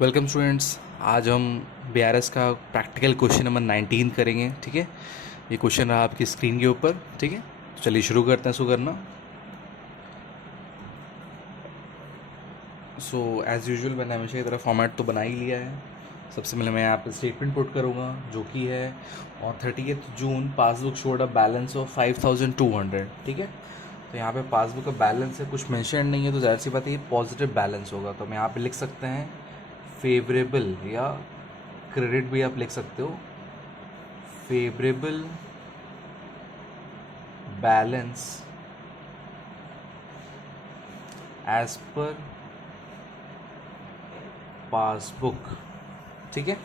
Welcome students. आज हम BRS का प्रैक्टिकल क्वेश्चन नंबर 19 करेंगे। ठीक है, ये क्वेश्चन रहा आपकी स्क्रीन के ऊपर। ठीक है, तो चलिए शुरू करते हैं इसको करना। सो एज़ यूजुअल मैंने हमेशा की तरह फॉर्मेट तो बना ही लिया है। सबसे पहले मैं यहाँ पे स्टेटमेंट पुट करूँगा जो कि है और 30 June passbook showed a balance of 5200। ठीक है, तो यहाँ पे पासबुक का बैलेंस है, कुछ मेंशन नहीं है, तो ज़ाहिर सी बात है ये पॉजिटिव बैलेंस होगा। तो हम यहाँ पे लिख सकते हैं फेवरेबल, या क्रेडिट भी आप लिख सकते हो, favourable balance as per passbook. ठीक है,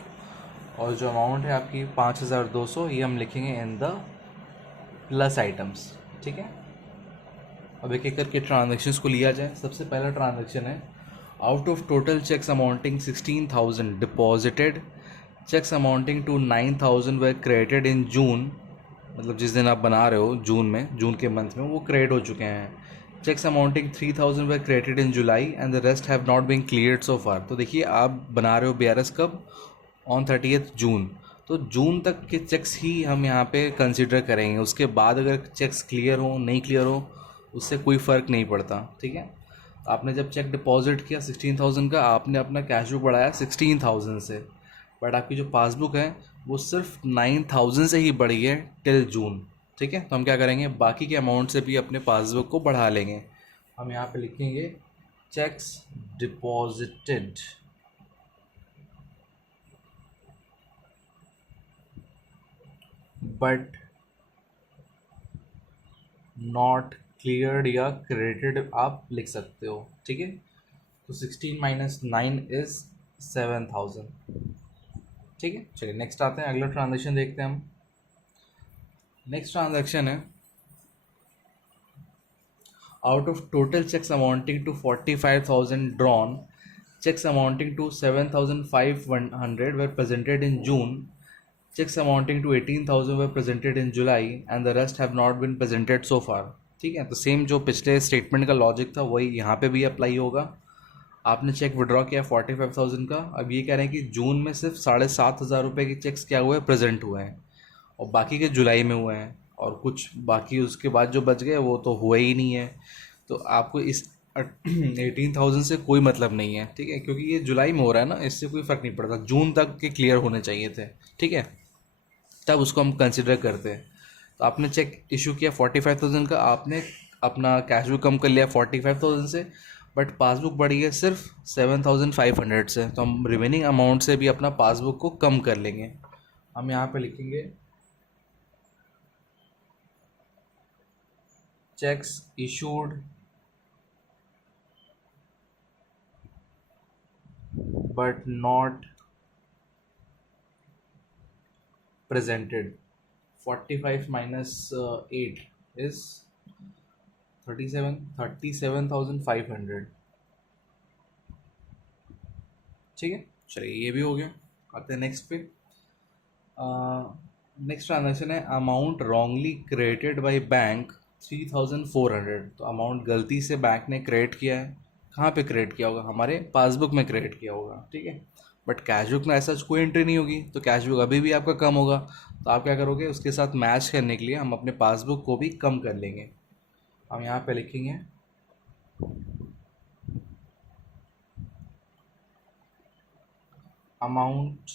और जो अमाउंट है आपकी 5200, ये हम लिखेंगे इन द प्लस आइटम्स। ठीक है, अब एक एक करके ट्रांजेक्शन्स को लिया जाए। सबसे पहला ट्रांजेक्शन है out of total cheques amounting 16,000 deposited, cheques amounting to 9,000 were credited in June. मतलब जिस दिन आप बना रहे हो जून में, जून के मंथ में वो क्रेडिट हो चुके हैं। Cheques amounting 3,000 were credited in July and the rest have not been cleared so far. तो देखिए आप बना रहे हो बीआरएस कब, ऑन 30 जून। तो जून तक के चेक्स ही हम यहाँ पे कंसिडर करेंगे। उसके बाद अगर चेक्स क्लियर हो नहीं क्लियर हो उससे कोई फ़र्क नहीं पड़ता। ठीक है, आपने जब चेक डिपॉजिट किया 16,000 का, आपने अपना कैश बुक बढ़ाया 16,000 से, बट आपकी जो पासबुक है वो सिर्फ 9,000 से ही बढ़ी है टिल जून। ठीक है, तो हम क्या करेंगे, बाकी के अमाउंट से भी अपने पासबुक को बढ़ा लेंगे। हम यहाँ पे लिखेंगे checks deposited but not cleared, या क्रेडिटेड आप लिख सकते हो। ठीक है, तो 16 माइनस 9 इज 7,000। ठीक है, चलिए नेक्स्ट आते हैं, अगला ट्रांजेक्शन देखते हैं हम। नेक्स्ट ट्रांजेक्शन है out of total cheques amounting to 45,000 drawn, checks amounting to 7,500 were presented in June, checks amounting to 18,000 were presented in July and the rest have not been presented so far। ठीक है, तो same जो पिछले statement का logic था वही यहाँ पे भी अप्लाई होगा। आपने चेक विड्रॉ किया 45,000 का, अब ये कह रहे हैं कि जून में सिर्फ 7,500 रुपये के चेक्स क्या हुए, प्रेजेंट हुए हैं, और बाकी के जुलाई में हुए हैं, और कुछ बाकी उसके बाद जो बच गए वो तो हुए ही नहीं है। तो आपको इस 18,000 से कोई मतलब नहीं है। ठीक है, क्योंकि ये जुलाई में हो रहा है ना, इससे कोई फ़र्क नहीं पड़ता, जून तक के क्लियर होने चाहिए थे। ठीक है, तब उसको हम कंसिडर करते हैं। तो आपने चेक इशू किया 45,000 का, आपने अपना कैश बुक कम कर लिया 45,000 से, बट पासबुक बढ़ी है सिर्फ 7,500 से, तो हम रिमेनिंग अमाउंट से भी अपना पासबुक को कम कर लेंगे। हम यहाँ पे लिखेंगे cheques issued but not presented। 45 minus 8 is 37,500। ठीक है, चलिए ये भी हो गया। आते हैं नेक्स्ट पे। नेक्स्ट ट्रांजेक्शन है amount wrongly credited by bank 3,400। तो अमाउंट गलती से बैंक ने क्रेडिट किया है। कहाँ पे क्रेडिट किया होगा, हमारे पासबुक में क्रेडिट किया होगा। ठीक है, बट कैश बुक में ऐसा कोई एंट्री नहीं होगी, तो कैश बुक अभी भी आपका कम होगा। तो आप क्या करोगे, उसके साथ मैच करने के लिए हम अपने पासबुक को भी कम कर लेंगे। हम यहाँ पे लिखेंगे अमाउंट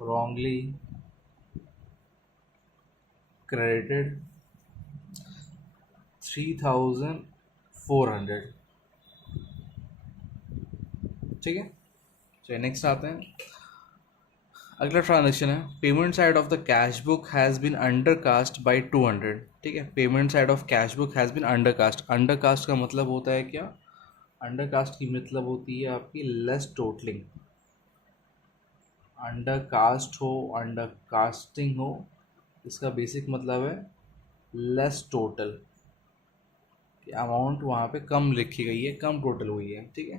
wrongly credited 3,400। ठीक है, चलिए नेक्स्ट आते हैं। अगला ट्रांजेक्शन है payment side of the cash book has been undercast by 200। ठीक है, payment side of cash book has been undercast. Undercast का मतलब होता है क्या, अंडरकास्ट की मतलब होती है आपकी लेस टोटलिंग। अंडरकास्ट हो, अंडरकास्टिंग हो, इसका बेसिक मतलब है लेस टोटल, कि अमाउंट वहाँ पे कम लिखी गई है, कम टोटल हुई है। ठीक है,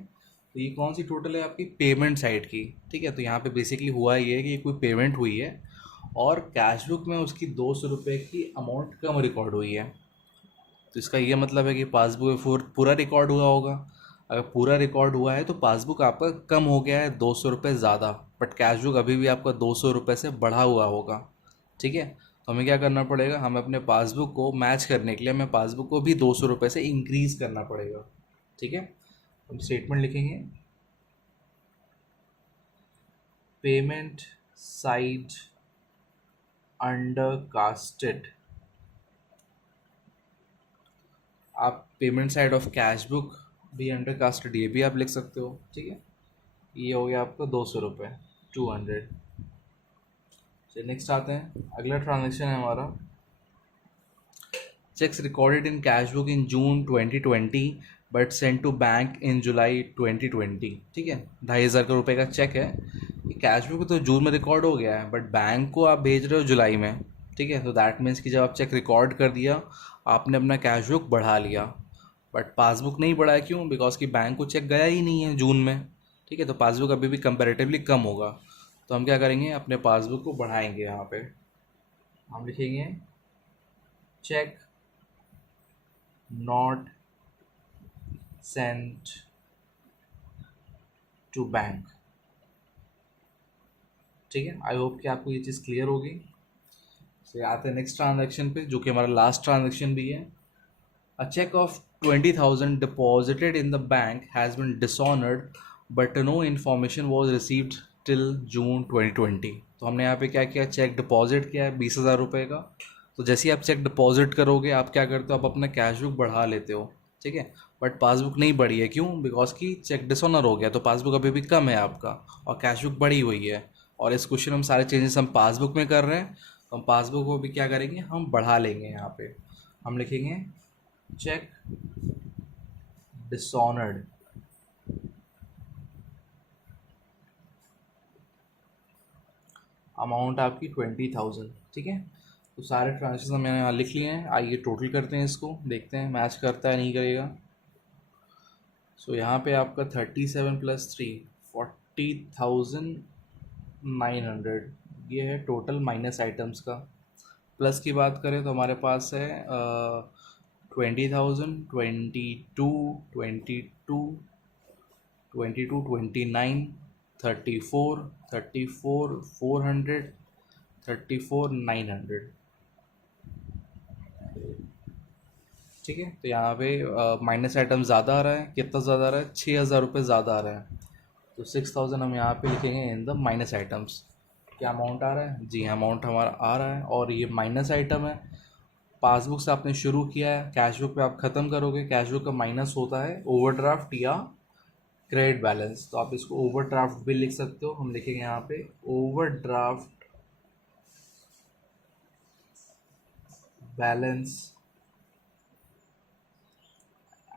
तो ये कौन सी टोटल है, आपकी पेमेंट साइड की। ठीक है, तो यहाँ पे बेसिकली हुआ ये है कि कोई पेमेंट हुई है और कैश बुक में उसकी 200 रुपये की अमाउंट कम रिकॉर्ड हुई है। तो इसका ये मतलब है कि पासबुक में पूरा रिकॉर्ड हुआ होगा। अगर पूरा रिकॉर्ड हुआ है तो पासबुक आपका कम हो गया है 200 रुपये ज़्यादा, बट कैश बुक अभी भी आपका 200 रुपये से बढ़ा हुआ होगा। ठीक है, तो हमें क्या करना पड़ेगा, हमें अपने पासबुक को मैच करने के लिए हमें पासबुक को भी 200 रुपये से इंक्रीज़ करना पड़ेगा। ठीक है, हम स्टेटमेंट लिखेंगे, पेमेंट साइड अंडर कास्टेड। आप payment side of cash book भी अंडर कास्टेड, ये भी आप लिख सकते हो। ठीक है, ये हो गया आपका 200 रुपये, 200। चलिए नेक्स्ट आते हैं, अगला ट्रांजेक्शन है हमारा, cheques recorded in cash book in June 2020 but sent to bank in July 2020। ठीक है, 2,500 रुपये का चेक है, ये कैश बुक तो जून में रिकॉर्ड हो गया है, बट बैंक को आप भेज रहे हो जुलाई में। ठीक है, तो दैट मीन्स कि जब आप चेक रिकॉर्ड कर दिया, आपने अपना कैश बुक बढ़ा लिया, बट पासबुक नहीं बढ़ाया। क्यों? बिकॉज कि बैंक को चेक गया ही नहीं है जून में। ठीक है, तो पासबुक अभी भी कंपेरेटिवली कम होगा। तो हम क्या करेंगे, अपने पासबुक को बढ़ाएंगे। यहाँ पे हम लिखेंगे cheque not sent to bank. ठीक है, आई होप कि आपको ये चीज़ क्लियर होगी। तो आते हैं नेक्स्ट ट्रांजैक्शन पे, जो कि हमारा लास्ट ट्रांजैक्शन भी है। A cheque of 20,000 deposited in the bank has been dishonoured but no information was received till June 2020। तो हमने यहाँ पे क्या किया, चेक डिपॉजिट किया है 20,000 रुपये का। तो जैसे ही आप चेक डिपॉजिट करोगे, आप क्या करते हो, आप अपना कैश बुक बढ़ा लेते हो। ठीक है, बट पासबुक नहीं बढ़ी है। क्यों? बिकॉज की चेक डिसऑनर हो गया, तो पासबुक अभी भी कम है आपका और कैश बुक बढ़ी हुई है। और इस क्वेश्चन में हम सारे चेंजेस हम पासबुक में कर रहे हैं, तो हम पासबुक को भी क्या करेंगे, हम बढ़ा लेंगे। यहाँ पे हम लिखेंगे चेक डिसऑनर्ड, अमाउंट आपकी 20,000। ठीक है, तो सारे ट्रांजेक्शन मैंने यहाँ लिख लिए हैं। आइए टोटल करते हैं, इसको देखते हैं मैच करता है नहीं करेगा। सो यहाँ पे आपका 37 + 3 40,900, ये है टोटल माइनस आइटम्स का। प्लस की बात करें तो हमारे पास है 20,000, 22, 22, 22, 29, 34, 34, 400, 34, 900। ठीक है, तो यहाँ पे माइनस आइटम ज़्यादा आ रहा है। कितना ज़्यादा आ रहा है? 6,000 रुपये ज़्यादा आ रहा है। तो 6,000 हम यहाँ पे लिखेंगे इन द माइनस आइटम्स। क्या अमाउंट आ रहा है? जी हाँ, अमाउंट हमारा आ रहा है, और ये माइनस आइटम है। पासबुक से आपने शुरू किया है, कैश बुक पे आप ख़त्म करोगे। कैश बुक का माइनस होता है ओवरड्राफ्ट या क्रेडिट बैलेंस, तो आप इसको ओवरड्राफ्ट भी लिख सकते हो। हम लिखेंगे यहाँ पे overdraft balance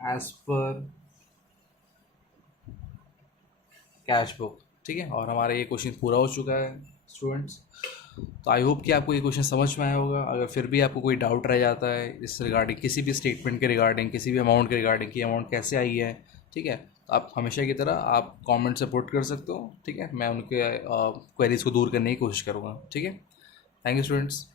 as per cash book. ठीक है, और हमारा ये क्वेश्चन पूरा हो चुका है स्टूडेंट्स। तो आई होप कि आपको ये क्वेश्चन समझ में आया होगा। अगर फिर भी आपको कोई डाउट रह जाता है इस रिगार्डिंग, किसी भी स्टेटमेंट के रिगार्डिंग, किसी भी अमाउंट के रिगार्डिंग कि अमाउंट कैसे आई है, ठीक है, तो आप हमेशा की तरह आप कमेंट से पुट कर सकते हो। ठीक है, मैं उनके क्वेरीज को दूर करने की कोशिश करूँगा। ठीक है, थैंक यू स्टूडेंट्स।